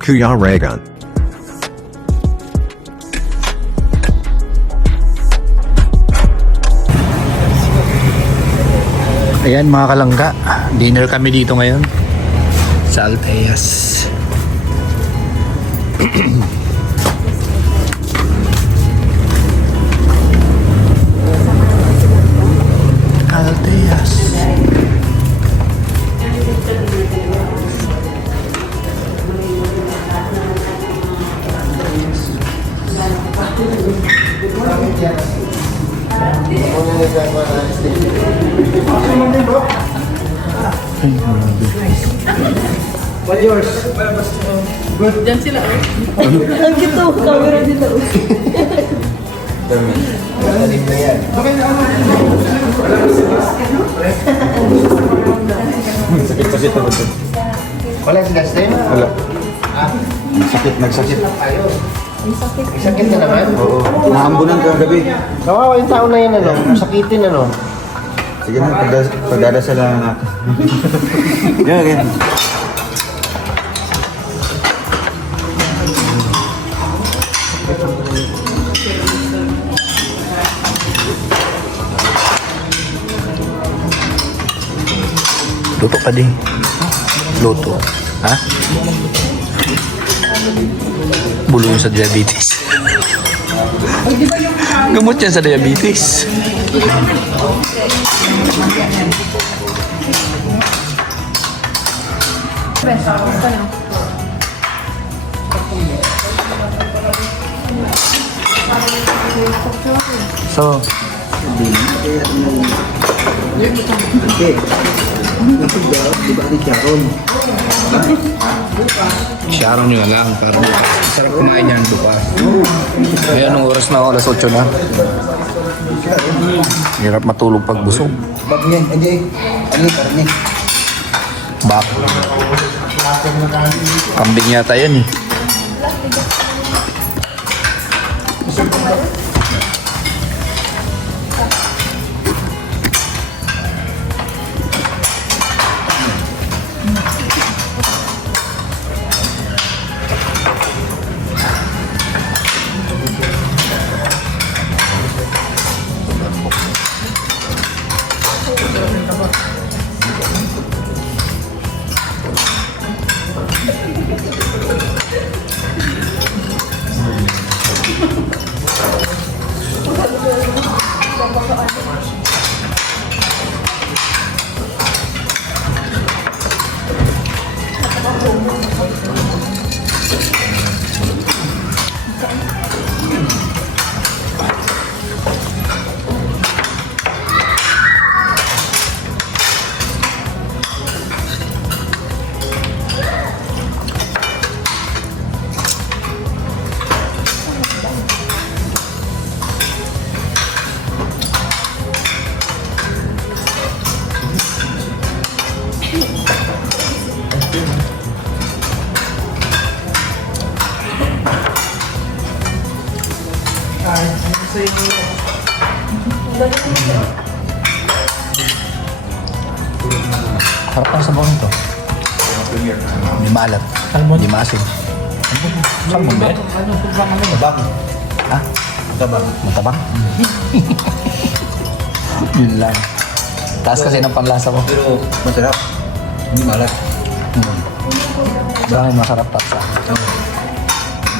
Kuya Raygun. Ayan mga kalangga, dinner kami dito ngayon sa Alteas. Alteas. What's yours? Good. Diyan sila. Ang gito, camera nila. Talim na yan. Sakit-sakit na ba ito? Wala si Dustin? Wala. Nagsakit. May sakit na naman? Oo. Naambunan ka gabi. Kawawa yung tao na yan, ano? Sakitin, ano? Sige na, pagdadasal lang natin. Yan, yan. Luto ka din. Luto. Ha? Bulong sa diabetes. Gamot yan sa diabetes. So, Sharon nyo lang, pero sarap kumain yan bukas. Ay, anong oras na ako? Alas 8 na. Hirap matulog pag busog. Bag niyan, hindi. Ano yung karne? Bak. Kambing yata yan eh. Harap ang sabaw nito. Hindi maalat. Hindi maasin. Salmon ba? Tabak. Ha? Tabak. Matabang? Yun lang. Taas kasi ng panlasa ko. Pero masarap. Hindi malat. Sa akin masarap tapsa.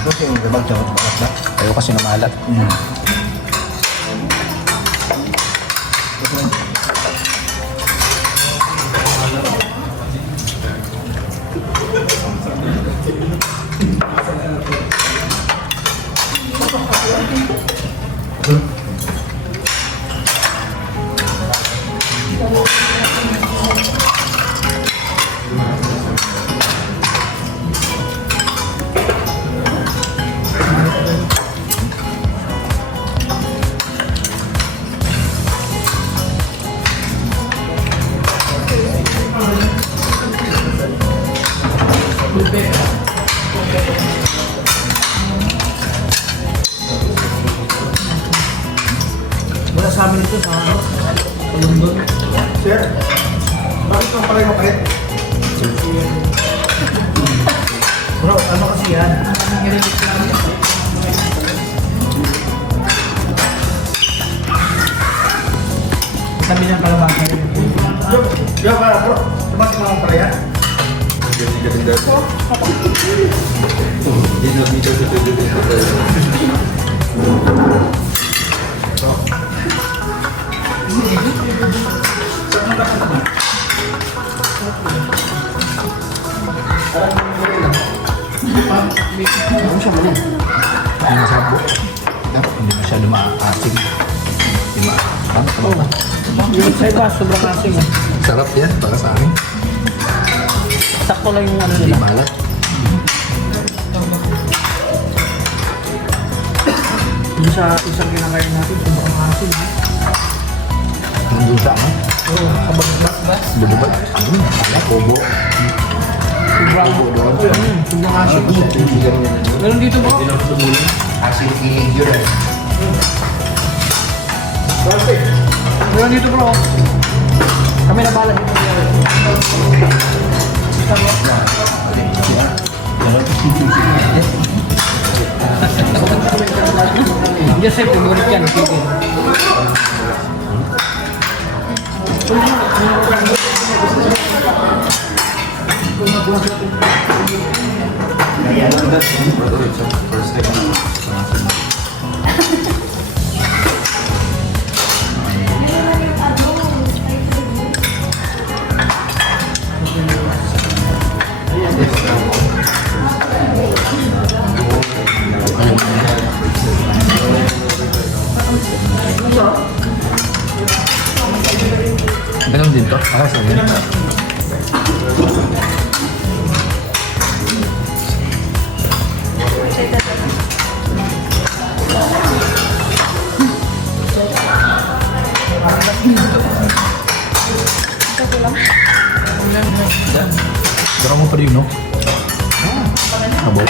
Kasi yung tabak dapat malat na. Ayaw kasi na maalat. yan. Ang nireklamo. Sabi niya pala bakit. Yo, bro. Tumas mo pala yan? Dito sa tuloy. Ang sabo. Dapat hindi masyado maasim. Di ba? Tama ba? Yung sa iba, sobrang asim. Sarap yan para sa akin. Sakto lang yung ano Hindi nila. malat. Yung sa isang kinakain natin, sobrang asim. Ang dusa mo. Oo, kabag-bas. Bulubat. Ano? Malat. Obo. Sobrang sobrang asim. Meron dito bro? Asin feeling yun eh. Meron dito bro. Kami na bala dito. Joseph, favorite yan. Chicken. Ganun din to. Para sa akin. Darang mo pa rin, no? Abo.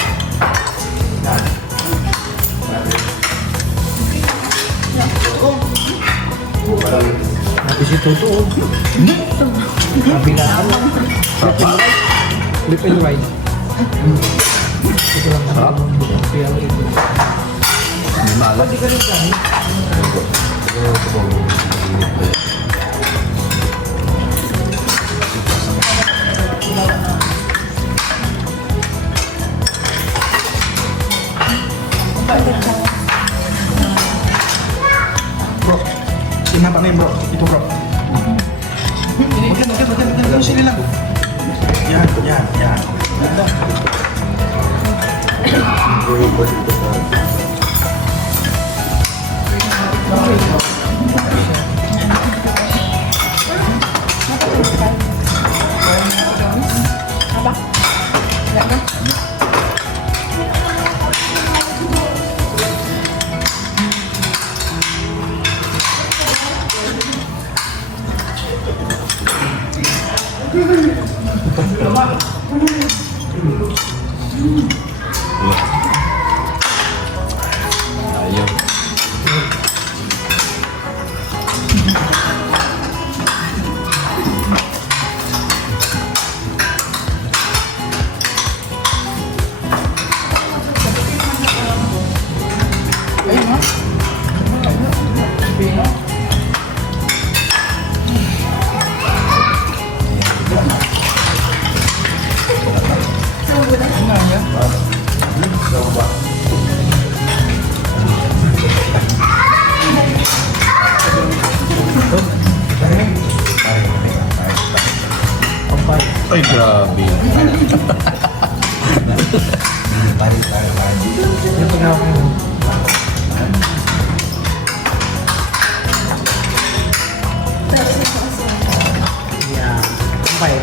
Ito si Toto. Sabi na ako. Lip and right. Ito lang. Sarap. Kaya ito. Hindi malat. Bro, sinapa na yun bro. Ito bro. Maganda. Sili lang. Yan. Ayaw. Ay, grabe. Ito na ako. Yeah. Kampay.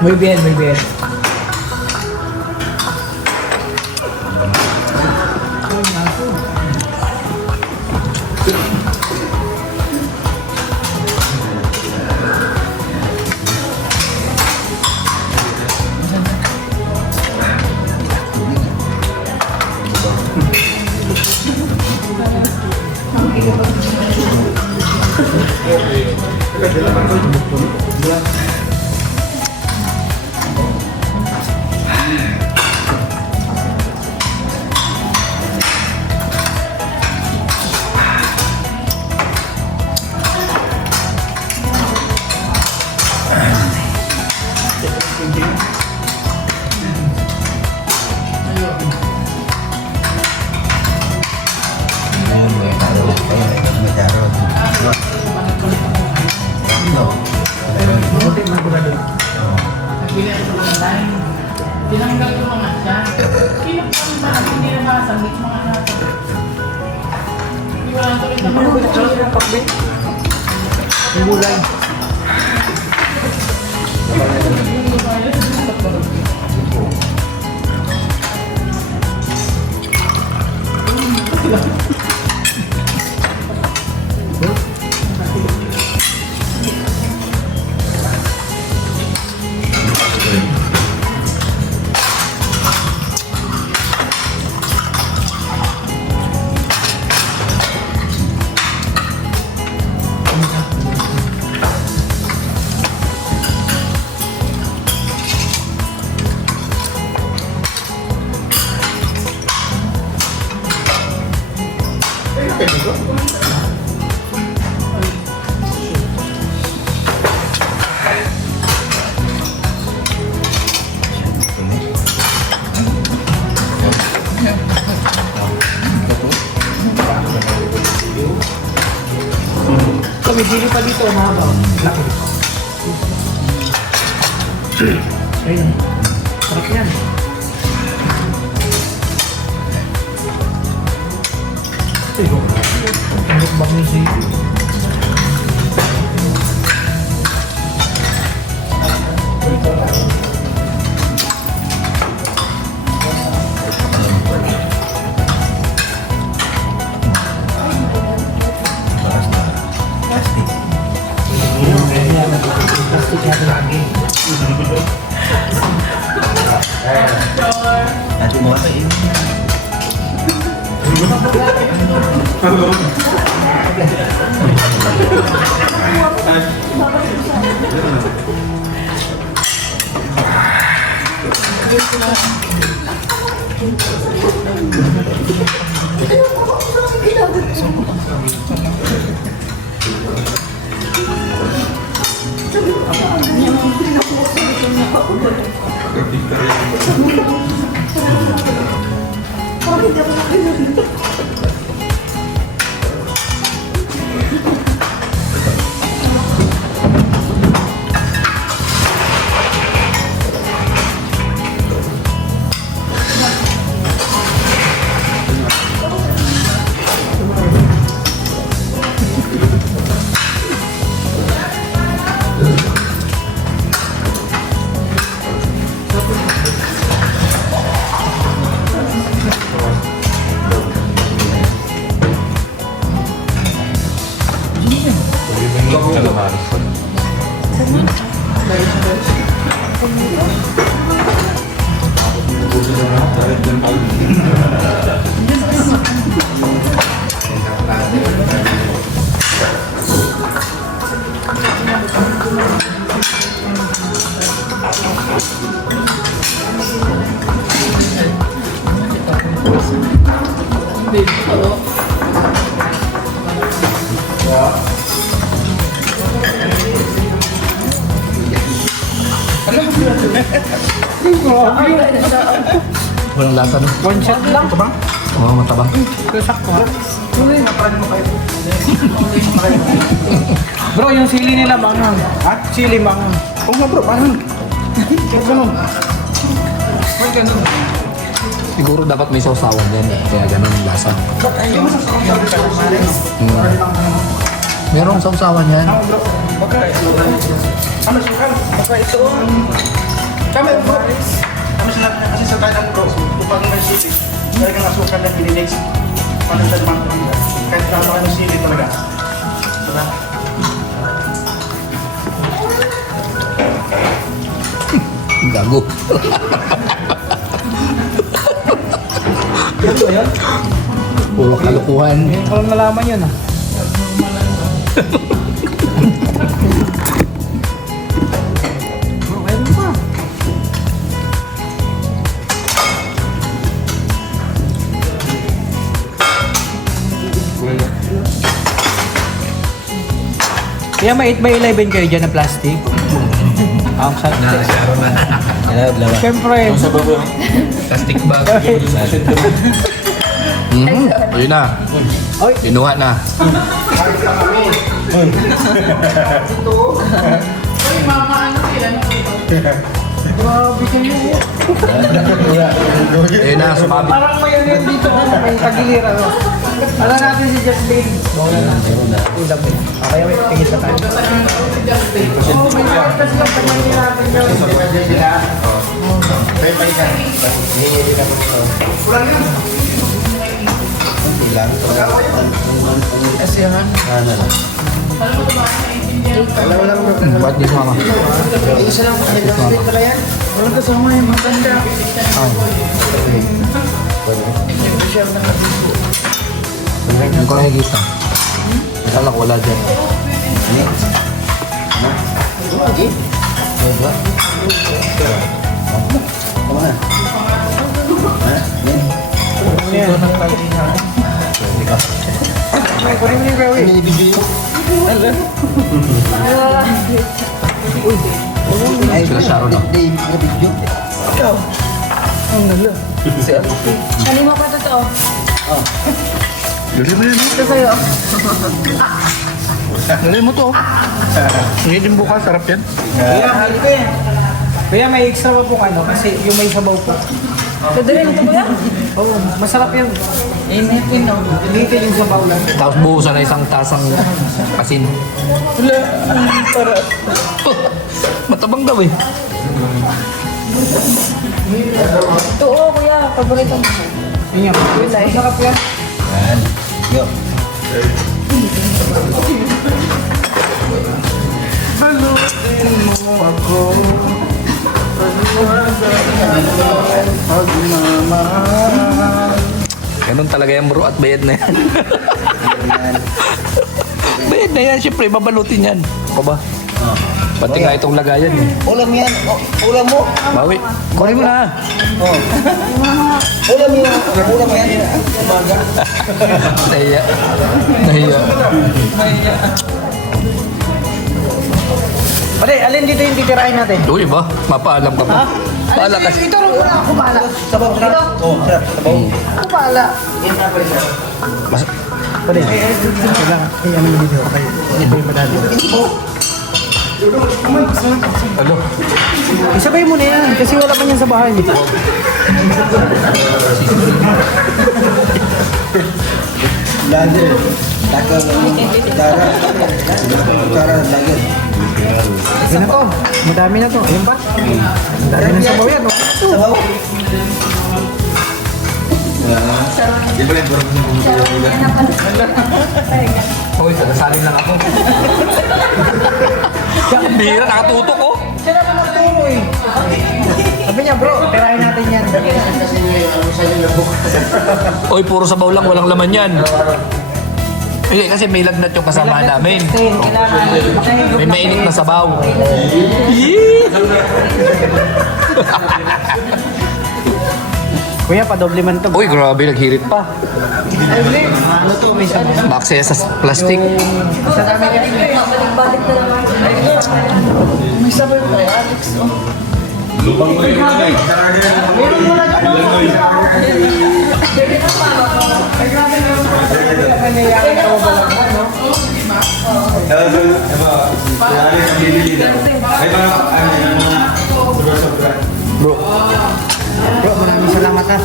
Muy bien, muy bien. Tinanggal ko mga siya. Kinapang ba natin nilabasa? Hindi mga natin. Hindi wala tuloy na mga Yung gulay. May dili pa dito, mahaba. Laki. Ayun. Sarap yan. Ayun. Ang bang ni si... Nanti mo ito eh. Walang lasa no? One shot lang. Ito ba? Oo, matabang. Pero sakto ha. Bro, yung sili nila mangang. Ha? Sili mangang. Oo nga bro, parang. Huwag ganun. Huwag ganun. Siguro dapat may sausawan yan. Kaya ganun yung lasa. Merong sausawan yan. Ano sukan? Baka ito. Kami bro. Ano sila kasi sa kanan bro. Upang may sili. Kaya kang asukan na pinilis. Paano siya naman? Kahit na ano sili talaga. Diba? Gago. Yan ba yan? Puro kalukuhan. Walang nalaman yun ah. Bro, ayun pa. Kaya may 8x11 kayo dyan na plastic. Ang sarap na. Siyempre. Plastic bag. Ayun na. Oy. Pinuha na. Uy, mama, ano sila? Grabe kayo. Ayun na, sumabit. Parang may ano yun dito, may tagiliran. Alam natin si Justin. Ulam mo. Okay, wait. Tingin na tayo. Oo, may part kasi lang pagmali natin yun. Kurang yun. Kasi yan. Ba't di sumama? Isa lang, mag-translate pala yan. Walang kasama yung matanda. Hindi ko nakikita. Alam ko wala dyan. May kunin mo yung gawi. Sila Sharon ako. Kanina pa totoo. Dali mo yan. Ito sa'yo. Dali mo to. Ngayon din bukas, sarap yan. Kuya, may extra pa pong ano, kasi yung may sabaw po. Dadalhin mo ito kuya? Oo, masarap yan. Initin no. Initin yung sabaw lang. Tapos buhusan na isang tasang asin. Matabang daw eh. Ito oh kuya, paborito mo. Yan. Masarap yan. Balutin mo ako. Ganun talaga yung bro at bayad na yan. Bayad na yan, syempre babalutin yan. Pa ba? Pati nga itong lagayan eh. Ulam yan. Ulam mo. Bawi, kunin mo na. Ulam yun. Ulam yan. Nahiya. Nahiya. Pare, alin dito yung titirahin natin? Uy ba? Mapaalam ka pa. Paala kasi. Ito rin muna ako bahala. Sabaw, sarap. Oo, sarap. Sabaw. Ako bahala. Mas, Pare, kailangan. Ano yung video? Okay. Ito yung madali. ano? Isabay mo na yan, kasi wala pa niyan sa bahay. Lager. Takal. Dara. Dara. Lager. Ayun na to. Madami na to. Ayun ba? Madami na sabaw yan. Oh. Sabaw. Uy, sanasalin lang ako. Ang bihira, nakatutok oh. Siya naman ang turo eh. Sabi niya, bro, tirahin natin yan. Uy, puro sabaw lang, walang laman yan. Hindi, kasi may lagnat yung kasama namin. May mainit na sabaw. Kuya, padoble man to. Uy, grabe, naghirit pa. Ano to, may sabaw. Maksaya sa plastic. Sa dami niya. Balik na naman. May sabaw tayo, Alex. Bro, Bro, maraming salamat ha.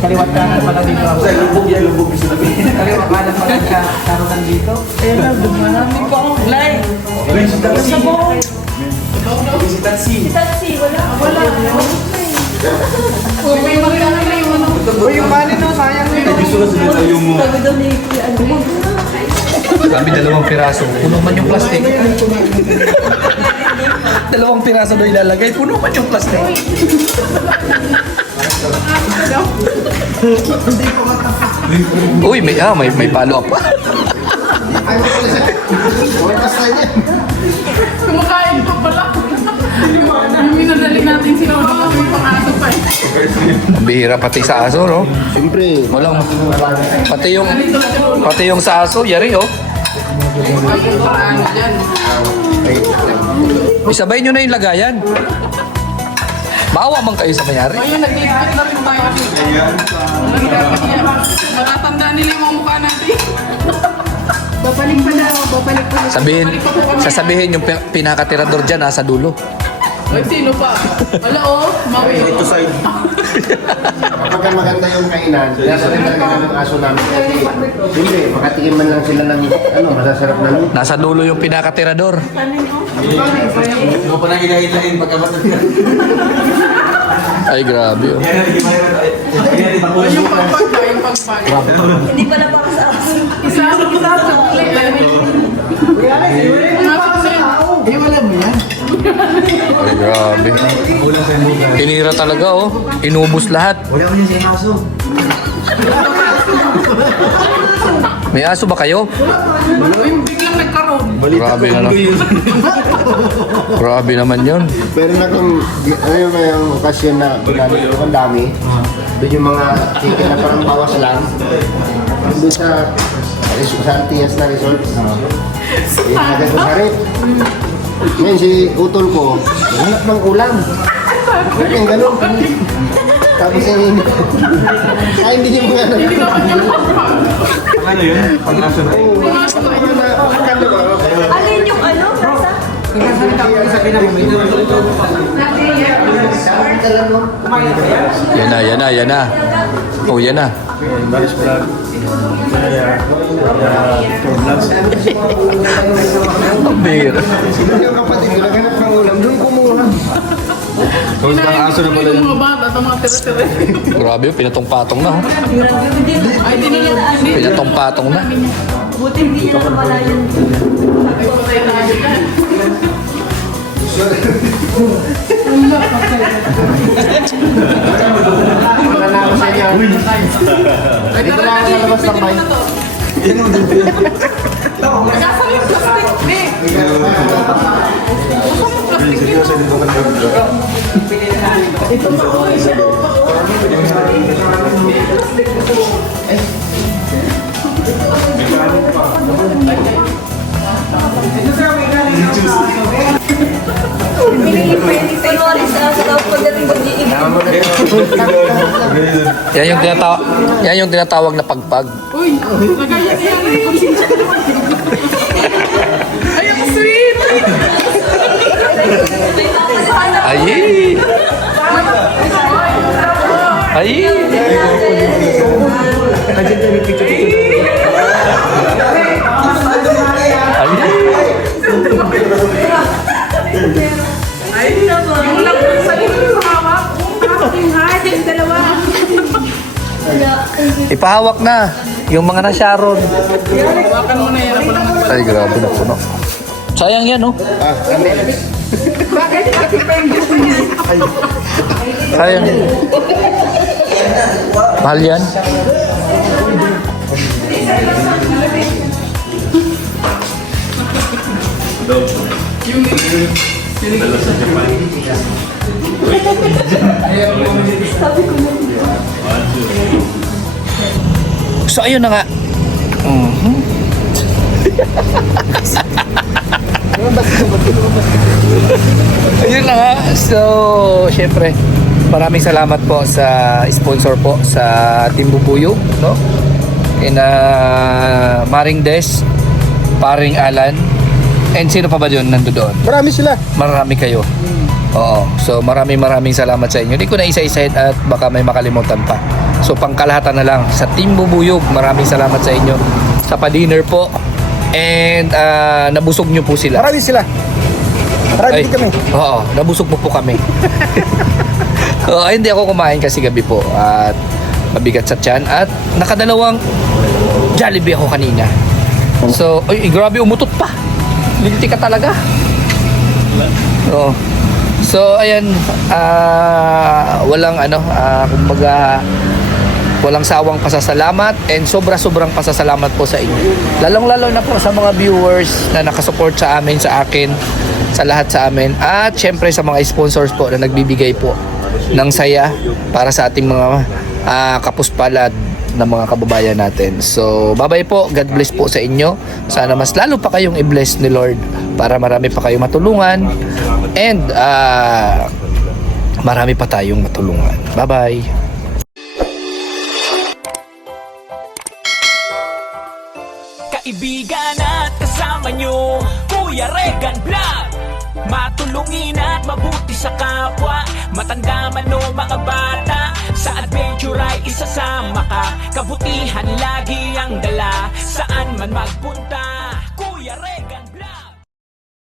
Kaliwat kanan pala dito ako. Kaliwat kanan pala ka karunan dito. Eh na, dumarami pa ako. Glay! Sabaw! Si Tatsi, wala. Wala. Uy, yung kanin no, sayang nito. Sabi daw ni Kuya ano. sabi 2 piraso. Puno man yung plastic. 2 piraso na ilalagay, puno man yung plastic. Uy, may follow up pa. Kumakain pa pala. Yung minadali natin sila, wala kami pang-aso pa eh. Ang bihira pati sa aso, no? Siyempre. Walang, pati yung sa aso, yari, oh. Ang paraan dyan. Isabay nyo na yung lagayan. Maawa man kayo sa mayari. Ayun, nag-ligpit na rin tayo kasi. Matatanda nila yung mga mukha natin. Babalik pa na, babalik pa na. Sasabihin yung pinakatirador dyan nasa dulo. Ay, sino pa? Wala mawi. Ito side. Kapag maganda yung kainan, nasa rin talaga ng aso namin. Kasi, hindi, makatikim man lang sila ng masasarap na luto. Nasa dulo yung pinakatirador. Mo pa nang ilahin pagkabat. Ay, grabe oh. Yung pagpag ba, yung pagpag. Hindi pala para sa aso. Isa ako sa chocolate. Eh, wala mo yan. Ay, grabe. Tinira talaga oh. Inubos lahat. Wala mo yan sa inaso. May aso ba kayo? Biglang nagkaroon. Grabe na lang. Grabe naman yun. Pero na kung, ano ba yung okasyon na ginamit ko, ang dami. Doon yung mga chicken na parang bawas lang. Doon sa Antias na resort. Eh, agad ko sa rep. Ngayon si utol ko, hanap ng ulam. Yung gano'n. Tapos yung ay, hindi niya mga Ano yun? Pang-aso na. Alin yung ano? Nasa? Yan na. Oh, yan na. Baris vlog. Ang bira. yung kapatid ko, naghanap ng ulam. Doon kumuha. Tapos pang-aso na pala Yung yun. mga bata at ang mga tira-tira. Grabe, pinatong-patong na oh. Ay, dinala. Pinatong-patong na. Buti hindi niya nakapala yun. Ay, patay na agad yan. Wala na ako sa inyo. Ay, Dito lang ako sa labas ng bahay. Nagkasal yung plastic. Hindi. Kunwari sa pagdating pag-iibig. Yan yung tinatawag na pagpag. Uy, nagaya niya. Ay, ang sweet. Ay! Ay! Ay! Yung lang sa inyo sa hawak. Yung hard, yung dalawa. Ipahawak na yung mga na-Sharon. Hawakan mo na yan. Ako lang nagpala. Ay, grabe na puno. Sayang yan, oh. Sayang yan. Mahal yan. So, ayun na nga. Ayun na nga. So, syempre, maraming salamat po sa sponsor po sa Team Bubuyog, no? Maring Des, Paring Alan, and sino pa ba yun nandoon? Marami sila. Marami kayo. Oo. So maraming salamat sa inyo. Hindi ko na isa-isahin at baka may makalimutan pa. So pangkalahatan na lang sa Team Bubuyog, maraming salamat sa inyo sa pa-dinner po. And nabusog nyo po sila. Marami sila. Marami din kami. Oo, nabusog po kami. Hindi ako kumain kasi gabi po at mabigat sa tiyan at nakadalawang Jollibee ako kanina. So, ay grabe umutot pa. Linti ka talaga. Oo. So, ayan, kumbaga, walang sawang pasasalamat and sobrang pasasalamat po sa inyo. Lalong-lalo na po sa mga viewers na nakasupport sa amin, sa akin, sa lahat sa amin. At syempre sa mga sponsors po na nagbibigay po ng saya para sa ating mga kapuspalad ng mga kababayan natin. So, bye-bye po. God bless po sa inyo. Sana mas lalo pa kayong i-bless ni Lord para marami pa kayong matulungan and marami pa tayong matulungan. Bye-bye. Kaibigan at kasama nyo, Kuya Regan Vlog. Matulungin at mabuti sa kapwa, matanda man o mga bata. Sa adventure ay isasama ka, kabutihan lagi ang dala. Saan man magpunta